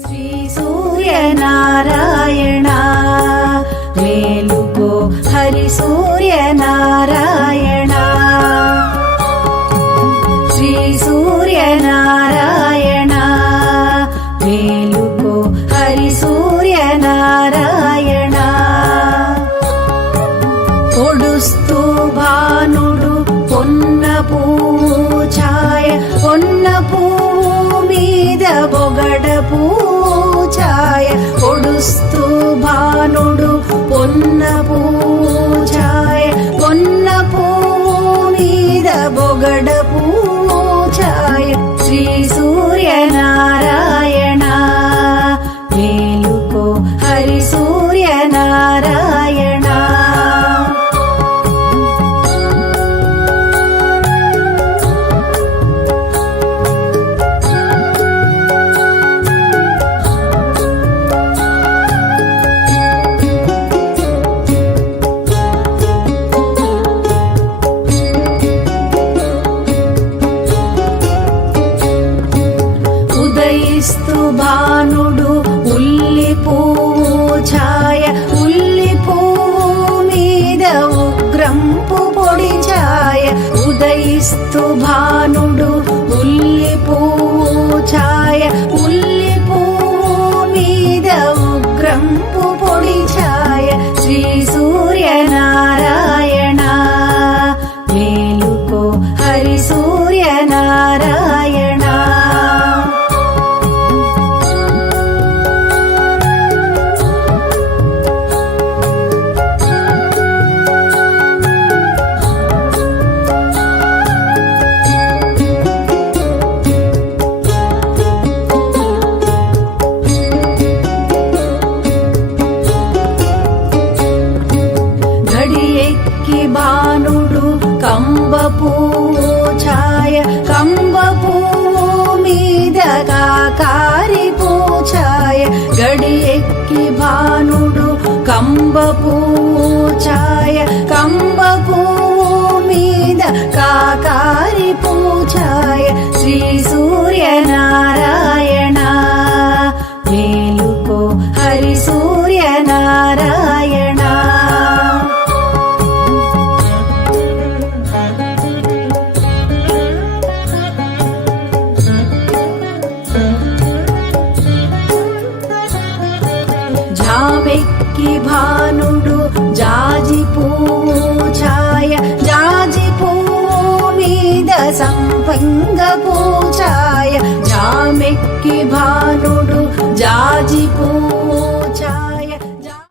శ్రీ సూర్యనారాయణ మేలుకో హరి సూర్యనారాయణ శ్రీ సూర్యనారాయణ మేలుకో హరి సూర్యనారాయణ పొడుస్తూ భానుడు పొన్న పువ్వు ఛాయ పొన్న పువ్వు మీద బొగడ పువ్వు ఛాయ పొడుస్తూ భానుడు పొన్న పువ్వు ఛాయ పొన్న పువ్వు మీద బొగడ పువ్వు ఛాయ శ్రీ సూర్యనారాయణ మేలుకో హరి సూర్యనారాయణ ఉదయిస్తూ భానుడు ఉల్లి పువ్వు ఛాయ ఉల్లి పువ్వు మీద ఉగ్రంపు పొడి ఛాయ ఉదయిస్తూ భానుడు ఉల్లి పువ్వు ఛాయ ఉల్లి పువ్వు మీద ఉగ్రంపు పొడి ఛాయ శ్రీ సూర్యనారాయణ మేలుకో హరి సూర్యనారాయణ భానుడు కంబ పువ్వు ఛాయ కంబ పువ్వు మీద కాకారి పువ్వు ఛాయ గడి ఎక్కి భానుడు కంబ పువ్వు ఛాయ కంబ పువ్వు మీద కాకారి పువ్వు ఛాయ శ్రీ సూర్యనారాయణ మేలుకో హరి సూర్యనారాయణ జామెక్కి భానుడు జాజి పువ్వు ఛాయ జాజి పువ్వు మీద సంపంగ పువ్వు ఛాయ జామెక్కి భానుడు జాజి పువ్వు